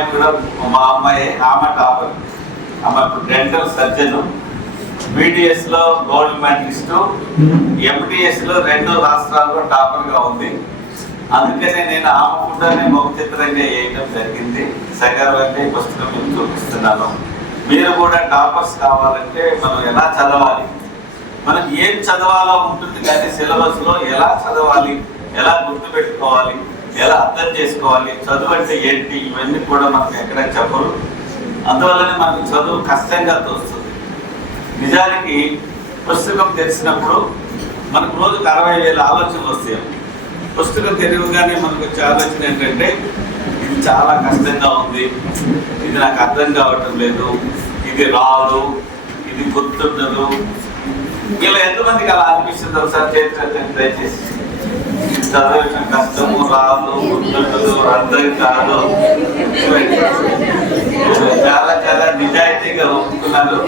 అమ్మాయి కూడా మా అమ్మాయి ఆమె టాపర్. ఆమె డెంటల్ సర్జన్, BDS లో గోల్డ్ మెడలిస్ట్, MDS లో 2 రాష్ట్రాల్లో టాపర్ గా ఉంది. అందుకనే నేను ఆమె ఫోటోని ముఖ చిత్రంగా వేయడం జరిగింది. సగర్వంగా ఈ పుస్తకం మీకు చూపిస్తున్నాను. మీరు కూడా టాపర్స్ కావాలంటే మనం ఎలా చదవాలి, మనం ఏం చదవాలో ఉంటుంది, కానీ సిలబస్ లో ఎలా చదవాలి, ఎలా గుర్తుపెట్టుకోవాలి, ఎలా అర్థం చేసుకోవాలి, చదువు అంటే ఏంటి, ఇవన్నీ కూడా మనకు ఎక్కడ చెప్పరు. అందువల్లనే మనకు చదువు కష్టంగా తోస్తుంది. నిజానికి పుస్తకం తెలిసినప్పుడు మనకు రోజుకు 60,000 ఆలోచనలు వస్తాయి. పుస్తకం తెలియగానే మనకు వచ్చే ఆలోచన ఏంటంటే ఇది చాలా కష్టంగా ఉంది, ఇది నాకు అర్థం కావటం లేదు, ఇది రాదు, ఇది గుర్తుండదు. ఇలా ఎంతమందికి అలా అనిపిస్తుంది? ఒకసారి చేతి దయచేసి. చదవటం కష్టము, రాదు, గుర్తుండదు, అర్థం కాదు. చాలా చాలా నిజాయితీగా ఒప్పుకున్నారు.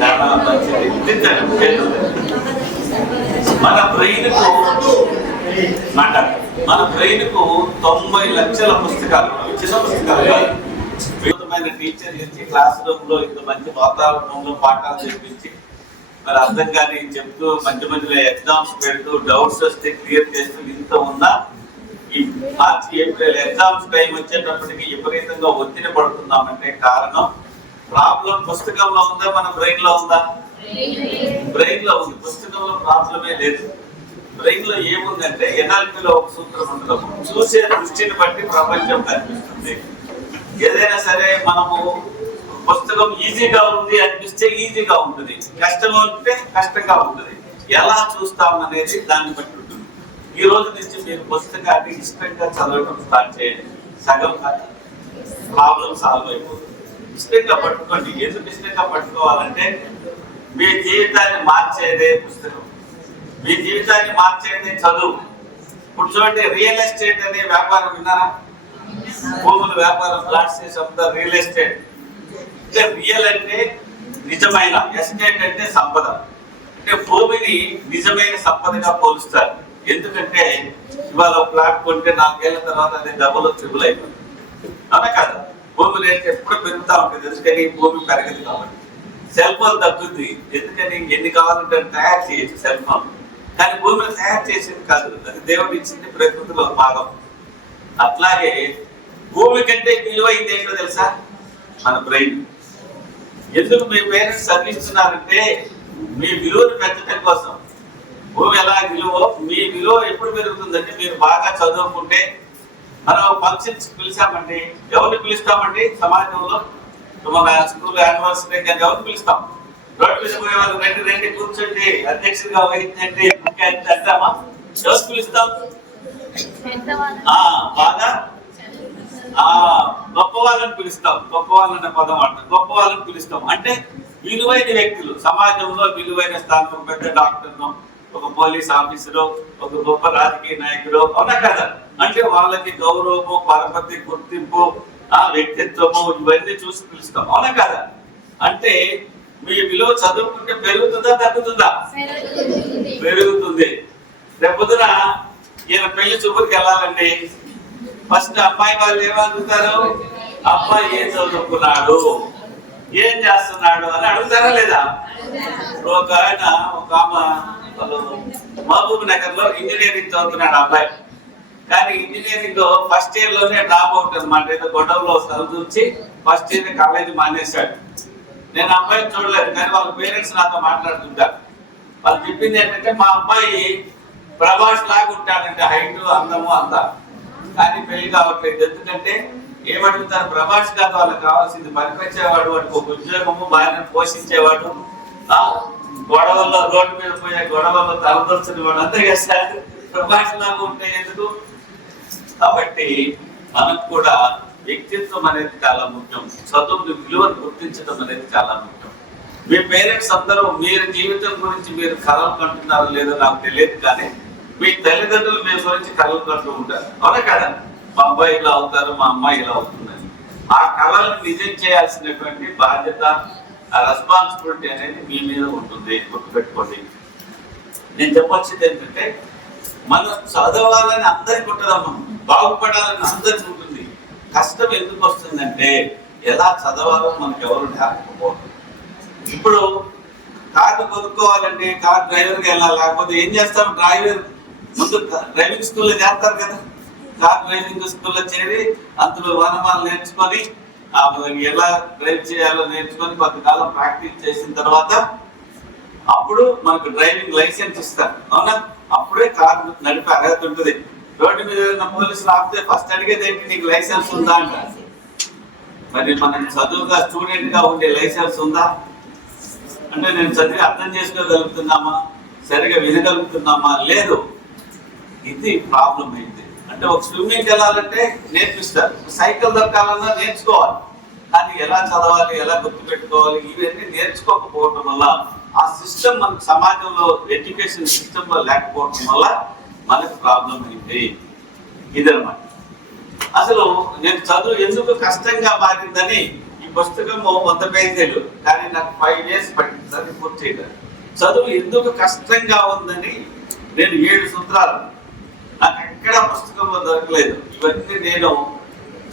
చాలా మంచిది. మన బ్రెయిన్కు 90 లక్షల పుస్తకాలు, చిన్న పుస్తకాలు కాదు. వివిధమైన టీచర్ ఇచ్చి క్లాస్ రూమ్ లో ఇంత మంచి వాతావరణంలో పాఠాలు చెప్పించి మరి అర్థం కానీ చెప్తూ మధ్య మధ్యలో ఎగ్జామ్స్ పెడుతూ డౌట్స్ వస్తే క్లియర్ చేస్తూ ఇంత ఉన్నా ఈ మార్చి ఏప్రిల్ ఎగ్జామ్స్ టైం వచ్చేటప్పటికి విపరీతంగా ఒత్తిడి పడుతున్నామంటే కారణం ప్రాబ్లం పుస్తకంలో ఉందా, మన బ్రెయిన్ లో ఉందా? బ్రెయిన్ లో ఉంది. పుస్తకంలో ప్రాబ్లమే లేదు. బ్రెయిన్ లో ఏముందంటే ఎన్ఎల్పిలో ఒక సూత్రం ఉంటుంది, చూసే దృష్టిని బట్టి ప్రపంచం కనిపిస్తుంది. ఏదైనా సరే మనము పుస్తకం ఈజీగా ఉంది అనిపిస్తే ఈజీగా ఉంటుంది, కష్టం ఉంటే కష్టంగా ఉంటుంది. ఎలా చూస్తాం అనేది దాన్ని బట్టి ఉంటుంది. ఈ రోజు నుంచి మీరు పుస్తకాన్ని ఇష్టంగా చదవడం స్టార్ట్ చేయండి. సగం ప్రాబ్లం సాల్వ్ అయిపోతుంది. ఇష్టంగా పట్టుకోండి. ఎందుకు ఇష్టంగా పట్టుకోవాలంటే మీ జీవితాన్ని మార్చేదే పుస్తకం, మీ జీవితాన్ని మార్చేదే చదువు. ఇప్పుడు చూడండి, రియల్ ఎస్టేట్ అనే వ్యాపారం విన్నారా? భూముల వ్యాపారం, ఫ్లాట్స్ అమ్ముతారు. రియల్ ఎస్టేట్ అంటే రియల్ అంటే నిజమైన, ఎస్టేట్ అంటే సంపద. అంటే భూమిని నిజమైన సంపదగా పోలుస్తారు. ఎందుకంటే ఇవాళ ఫ్లాట్ కొంటే 4 ఏళ్ల తర్వాత అది డబుల్ ట్రిపుల్ అయిపోతుంది. అవునా కదా? భూమి రేట్ ఎప్పుడు పెరుగుతూ ఉంటుంది. ఎందుకని? భూమి పెరగదు కాబట్టి. సెల్ ఫోన్ తగ్గుద్ది. ఎందుకని? ఎన్ని కావాలంటే తయారు చేయొచ్చు సెల్ ఫోన్, కానీ భూమిని తయారు చేసేది కాదు. అది దేవుడు ఇచ్చింది, ప్రకృతిలో భాగం. అట్లాగే భూమి కంటే విలువైంది ఏంటో తెలుసా? మన బ్రెయిన్. ఎందుకు మీ పేరెంట్స్ చదివిస్తున్నారంటే మీ విలువను పెంచడం కోసం. భూమి ఎలా విలువ, మీ విలువ ఎప్పుడు పెరుగుతుందంటే మీరు బాగా చదువుకుంటే. మనం ఫంక్షన్స్ పిలిచామండి, ఎవరిని పిలుస్తామండి సమాజంలో? మన స్కూల్ యానివర్సరీ కానీ ఎవరిని పిలుస్తాం? రోడ్డు మీద పోయే వాళ్ళు రండి రండి కూర్చోండి, అధ్యక్షుడిగా వహించండి అంటామా? ఎవరు పిలుస్తాం? బాగా గొప్ప వాళ్ళని పిలుస్తాం. గొప్ప వాళ్ళన్న పదం అంటాం. గొప్ప వాళ్ళని పిలుస్తాం అంటే విలువైన వ్యక్తులు, సమాజంలో విలువైన స్థానం. ఒక పెద్ద డాక్టర్ను, ఒక పోలీస్ ఆఫీసరు, ఒక గొప్ప రాజకీయ నాయకుడు. అవునా కదా? అంటే వాళ్ళకి గౌరవము, పరపతి, గుర్తింపు, వ్యక్తిత్వము ఇవన్నీ చూసి పిలుస్తాం. అవునా కదా? అంటే మీ విలువ చదువుకుంటే పెరుగుతుందా తగ్గుతుందా? పెరుగుతుంది. రేపొద్దున ఈయన పెళ్లి చూపులకు వెళ్ళాలండి, ఫస్ట్ అమ్మాయి వాళ్ళు ఏమడుగుతారు? అబ్బాయి ఏం చదువుకున్నాడు, ఏం చేస్తున్నాడు అని అడుగుతారా లేదా? ఒక ఆయన, ఒక ఆమె మహబూబ్ నగర్ లో ఇంజనీరింగ్ చదువుతున్నాడు అబ్బాయి. కానీ ఇంజనీరింగ్ ఫస్ట్ ఇయర్ లోనే డ్రాప్ అవుట్ అనమాట. ఏదో గొడవలో చదువుచి ఫస్ట్ ఇయర్ కాలేజీ మానేశాడు. నేను అబ్బాయిని చూడలేదు, కానీ వాళ్ళ పేరెంట్స్ నాతో మాట్లాడుతుంటారు. వాళ్ళు చెప్పింది ఏంటంటే మా అబ్బాయి ప్రభాస్ లాగా ఉంటాడంటే, హైట్, అందము అంతా, కానీ పెళ్లి కావట్లేదు. ఎందుకంటే ఏమడుగుతారు? ప్రభాస్ కాదు వాళ్ళకి కావాల్సింది, పనికొచ్చేవాడు, వాడికి ఒక ఉద్యోగము, భార్యను పోషించేవాడు, గొడవల్లో రోడ్డు మీద పోయే గొడవల్లో తలదొచ్చిన వాడు, అంతే కదా సార్? ప్రభాస్ లాగా ఉంటే ఎందుకు? కాబట్టి మనకు కూడా వ్యక్తిత్వం అనేది చాలా ముఖ్యం. చదువుని విలువను గుర్తించడం అనేది చాలా ముఖ్యం. మీ పేరెంట్స్ అందరూ మీరు జీవితం గురించి మీరు కలలు కంటున్నారో లేదో నాకు తెలియదు, కానీ మీ తల్లిదండ్రులు మీ గురించి కలలు కంటూ ఉంటారు. అవునా కదా? మా అబ్బాయి ఇలా అవుతారు, మా అమ్మాయి ఇలా అవుతుందని. ఆ కళలను నిజం చేయాల్సినటువంటి బాధ్యత, ఆ రెస్పాన్సిబిలిటీ అనేది మీ మీద ఉంటుంది. గుర్తుపెట్టుకోండి. నేను చెప్పొచ్చింది ఏంటంటే మనం చదవాలని అందరికి ఉంటుందమ్మా, బాగుపడాలని అందరికి ఉంటుంది. కష్టం ఎందుకు వస్తుందంటే ఎలా చదవాలో మనకు ఎవరు నేర్పకపోవడం. ఇప్పుడు కారు కొనుక్కోవాలంటే కార్ డ్రైవర్కి వెళ్ళాలి, లేకపోతే ఏం చేస్తాం, డ్రైవర్ ముందు డ్రైవింగ్ స్కూల్లో చేస్తారు కదా, కార్ డ్రైవింగ్ స్కూల్లో చేరి అందులో వనమాలు నేర్చుకొని ఎలా డ్రైవ్ చేయాలో నేర్చుకొని కొంతకాలం ప్రాక్టీస్ చేసిన తర్వాత అప్పుడు మనకు డ్రైవింగ్ లైసెన్స్ ఇస్తారు. అవునా? అప్పుడే కార్ నడిపే అర్హత ఉంటుంది. రోడ్డు మీద పోలీసులు ఆపితే ఫస్ట్ అడిగేది ఏంటి, నీకు లైసెన్స్ ఉందా అంట. మరి మనం చదువుగా స్టూడెంట్ గా ఉండే లైసెన్స్ ఉందా అంటే నేను చదివి అర్థం చేసుకోగలుగుతున్నామా, సరిగా వినగలుగుతున్నామా? లేదు. ఇది ప్రాబ్లం అయింది. అంటే ఒక స్విమ్మింగ్ వెళ్ళాలంటే నేర్పిస్తారు, సైకిల్ దొరకాలన్నా నేర్చుకోవాలి, కానీ ఎలా చదవాలి, ఎలా గుర్తుపెట్టుకోవాలి, ఇవన్నీ నేర్చుకోకపోవటం వల్ల ఆ సిస్టమ్ మనకు సమాజంలో ఎడ్యుకేషన్ సిస్టమ్ లో లేకపోవటం వల్ల మనకు ప్రాబ్లం అయింది. ఇదన్నమాట. అసలు నేను చదువు ఎందుకు కష్టంగా మారిందని, ఈ పుస్తకం 100 పేజీలు, కానీ నాకు 5 years పట్టింది అది పూర్తి చేయడం. చదువు ఎందుకు కష్టంగా ఉందని నేను 7 సూత్రాలు, నాకు ఎక్కడ పుస్తకంలో దొరకలేదు. ఇవన్నీ నేను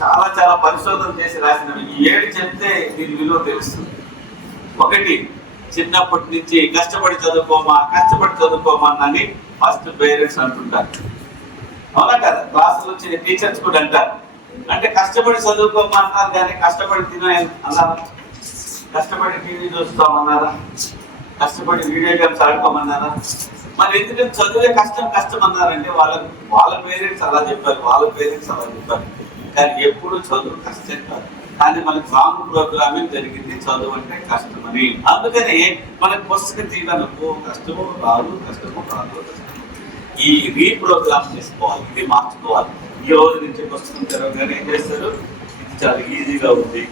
చాలా చాలా పరిశోధన చేసి రాసినవి. ఈ 7 చెప్తే దీని విలువ తెలుస్తుంది. 1, చిన్నప్పటి నుంచి కష్టపడి చదువుకోమా అని ఫస్ట్ పేరెంట్స్ అంటుంటారు. అవునా కదా? క్లాసులో వచ్చిన టీచర్స్ కూడా అంటారు. అంటే కష్టపడి చదువుకోమా అన్నారు, కానీ కష్టపడి తినే అన్నారా? కష్టపడి టీవీ చూస్తామన్నారా? కష్టపడి వీడియో గేమ్స్ ఆడుకోమన్నారా? మరి ఎందుకంటే చదువే కష్టం అన్నారంటే వాళ్ళ పేరెంట్స్ అలా చెప్పారు. కానీ ఎప్పుడు చదువు కష్టం కాదు. కానీ మనకి రాంగ్ ప్రోగ్రామింగ్ జరిగింది, చదువు అంటే కష్టమని. అందుకని మనకి పుస్తకం తీయడానికి కష్టము రాదు. ఈ రీప్రోగ్రామ్ చేసుకోవాలి, ఇది మార్చుకోవాలి. ఈ రోజు నుంచి పుస్తకం తెరవగానే ఏం చేస్తారు, ఇది చాలా ఈజీగా ఉంది,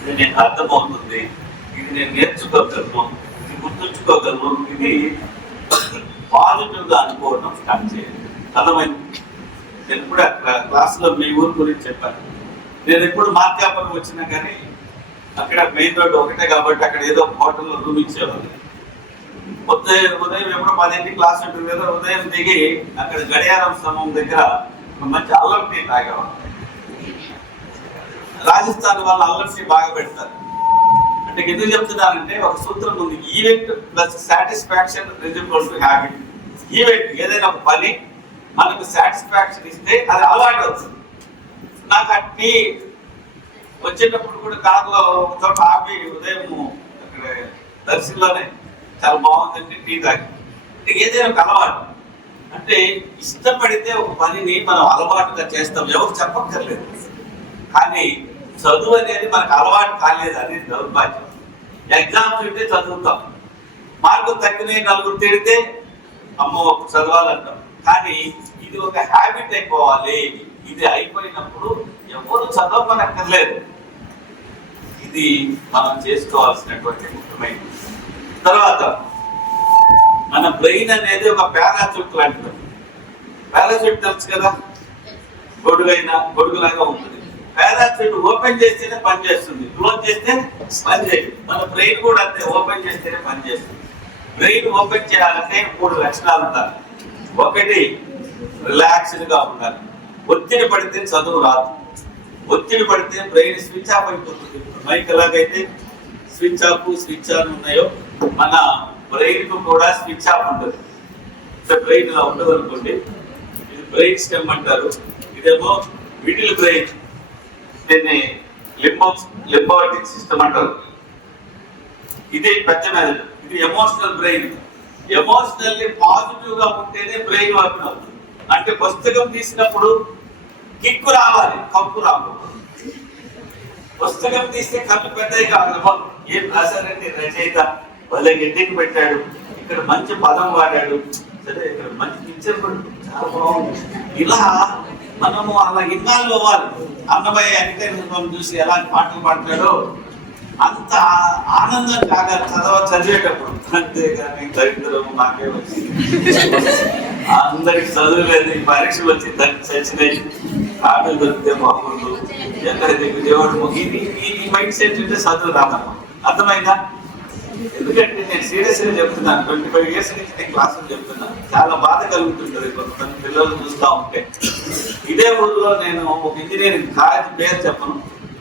ఇది నేను అర్థమవుతుంది, ఇది నేను నేర్చుకోగలను, ఇది గుర్తుంచుకోగలను, ఇది పాజిటివ్ గా అనుకోవడం స్టార్ట్ చేయాలి. అర్థమైంది? నేను కూడా క్లాస్ లో మీ ఊరు గురించి చెప్పాను. నేను ఎప్పుడు మార్కాపురం వచ్చినా కానీ అక్కడ మెయిన్ రోడ్డు ఒకటే కాబట్టి అక్కడ ఏదో హోటల్లో రూమ్ ఇచ్చేవాళ్ళు. ఉదయం ఎప్పుడు 10 క్లాస్ ఉంటుంది కదా, ఉదయం దిగి అక్కడ గడియారం స్తంభం దగ్గర మంచి అల్లం టీ తాగేవాళ్ళు. రాజస్థాన్ వాళ్ళు అల్లం టీ బాగా పెడతారు. అంటే ఎందుకు చెప్తున్నానంటే ఒక సూత్రం ఉంది, event plus satisfaction result to habit. Event ఏదైనా ఒక పని మనకు సాటిస్ఫాక్షన్ ఇస్తే అది అలవాటు అవుతుంది. నాకు ఆ టీ వచ్చేటప్పుడు కూడా కారులో ఒక చోట ఆపి ఉదయం అక్కడ దర్శనంలోనే చాలా బాగుందండి టీ తాగి. అంటే ఏదైనా ఒక అలవాటు, అంటే ఇష్టపడితే ఒక పనిని మనం అలవాటుగా చేస్తాం, ఎవరు చెప్పక్కర్లేదు. కానీ చదువు అనేది మనకు అలవాటు కాలేదు, అనేది దౌర్భాగ్యం. ఎగ్జామ్స్ ఉంటే చదువుతాం, మార్కులు తగ్గినాయి, నలుగురు తిడితే అమ్మో చదవాలంటాం. కానీ ఇది ఒక హ్యాబిట్ అయిపోవాలి. ఇది అయిపోయినప్పుడు ఎవరు చదవమనక్కర్లేదు. ఇది మనం చేసుకోవాల్సినటువంటి ముఖ్యమైనది. తర్వాత మన బ్రెయిన్ అనేది ఒక పారాచూట్ లాంటిది. పారాచూట్ తెలుసు కదా, గొడుగులాగా ఉంటుంది. పారాచూట్ ఓపెన్ చేస్తేనే పని చేస్తుంది, క్లోజ్ చేస్తే పని చేయదు. మన బ్రెయిన్ కూడా అంతే, ఓపెన్ చేస్తేనే పని చేస్తుంది. బ్రెయిన్ ఓపెన్ చేయాలంటే 3 లక్షణాలు ఉంటాయి. 1, రిలాక్స్డ్ గా ఉండాలి. ఒత్తిడి పడితే చదువు రాదు. ఒత్తిడి పడితే బ్రెయిన్ స్విచ్ ఆఫ్ అయిపోతుంది. మైక్ ఎలాగైతే స్విచ్ ఆఫ్ స్విచ్ ఆన్ ఉన్నాయో మన బ్రెయిన్ కు కూడా స్విచ్ ఆఫ్ ఉంటుంది. బ్రెయిన్ ఇలా ఉండదు అనుకోండి, ఇది బ్రెయిన్ స్టెమ్ అంటారు. ఇదేమో మిడిల్ బ్రెయిన్, దీన్ని లింబాటిక్ సిస్టమ్ అంటారు. ఇది పెద్ద మెదడు, ఇది ఎమోషనల్ బ్రెయిన్. ఎమోషనల్లీ పాజిటివ్ గా ఉంటేనే బ్రెయిన్ వర్క్ అవుతుంది. అంటే పుస్తకం తీసినప్పుడు కిక్కు రావాలి, కప్పు రాకూడదు. పుస్తకం తీస్తే కళ్ళు పెద్దవి కావాలి. ఏం రాశారంటే రచయిత వాళ్ళ గడ్డికి పెట్టాడు, ఇక్కడ మంచి పదం వాడాడు, సరే ఇక్కడ మంచి పిక్చర్ కూడా చాలా బాగుంది. ఇలా మనము అలా ఇన్వాల్వ్ అవ్వాలి. అన్నమయ్య వెంకటేశ్వర చూసి ఎలాంటి పాటలు పాడతాడో అంత ఆనందం కాగా చదివేటప్పుడు. అంతేగాని దరిద్రం మాకే వచ్చింది, అందరికి చదువు లేదు, పరీక్షలు వచ్చి దానికి చచ్చినాయి, ఆటలు దొరికితే బాగుండు, ఎక్కడ దేవుడు ఈ మైండ్ సెట్ ఉంటే చదువు రాదమ్మా. అర్థమైందా? ఎందుకంటే నేను సీరియస్ గా చెప్తున్నాను, 25 years నుంచి నేను క్లాసులు చెప్తున్నాను. చాలా బాధ కలుగుతుంటది కొంతమంది పిల్లలు చూస్తూ ఉంటే. ఇదే ఊళ్ళో నేను ఒక ఇంజనీరింగ్ కాలేజ్ పేరు చెప్పను,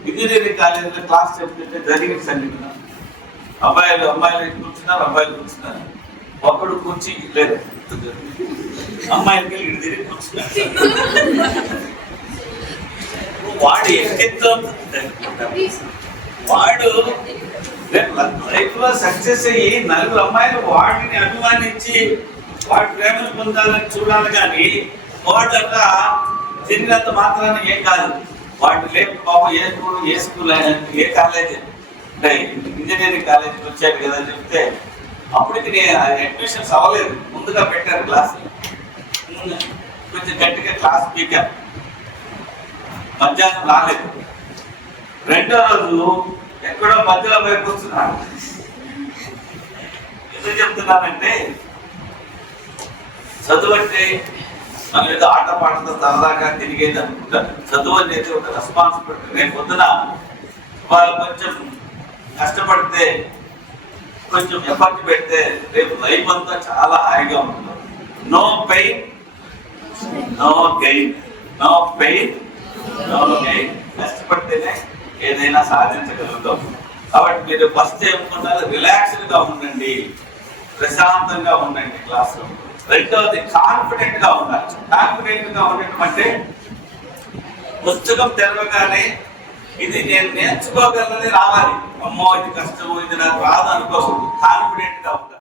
ఇంజనీరింగ్ కాలేజీలో క్లాస్ చెప్తుంటే జరిగిన సంఘటన. అమ్మాయిలు కూర్చున్నారు, అబ్బాయిలు కూర్చున్నారు. ఒకడు కూర్చి లేదు, అమ్మాయిలకి ఇటు తిరిగి కూర్చున్నారు. వాడు ఎక్కడితో వాడు లైఫ్ లో సక్సెస్ అయ్యి నలుగురు అమ్మాయిలు వాడిని అభిమానించి వాడి ప్రేమను పొందాలని చూడాలి, కానీ వాడు అట్లా తిరిగినంత మాత్రాన్ని ఏం కాదు. వాడు లేదు బాబు, ఏ స్కూల్ ఏ కాలేజ్ అంటే ఇంజనీరింగ్ కాలేజీకి వచ్చాడు కదా చెప్తే, అప్పటికి నేను అడ్మిషన్స్ అవ్వలేదు, ముందుగా పెట్టారు క్లాసులు. కొంచెం గట్టిగా క్లాస్ పీకారు, మధ్యాహ్నం రాలేదు. రెండో రోజు ఎక్కడో మధ్యలో వైపు వస్తున్నాడు. ఎందుకు చెప్తున్నానంటే, చదువు అంటే మనం ఏదో ఆట పాటతో సరదాగా తిరిగేది అనుకుంటారు. చదువు అనేది ఒక రెస్పాన్సిబిలిటీ. రేపు పొద్దున వాళ్ళు కొంచెం కష్టపడితే, కొంచెం ఎఫర్ట్ పెడితే రేపు లైఫ్ అంతా చాలా హాయిగా ఉంటుంది. No pain no gain, no pain no gain. కష్టపడితేనే ఏదైనా సాధించగలుగుతాం. కాబట్టి మీరు ఫస్ట్ ఏమనుకుంటారు, రిలాక్స్డ్ గా ఉండండి, ప్రశాంతంగా ఉండండి క్లాసు. రెండవది కాన్ఫిడెంట్ గా ఉండాలి. కాన్ఫిడెంట్ గా ఉండటం అంటే పుస్తకం తెరవగానే ఇది నేను నేర్చుకోగలని రావాలి. అమ్మో ఇది కష్టం, ఇది నాకు రాదు అనుకోకూడదు. కాన్ఫిడెంట్ గా ఉండాలి.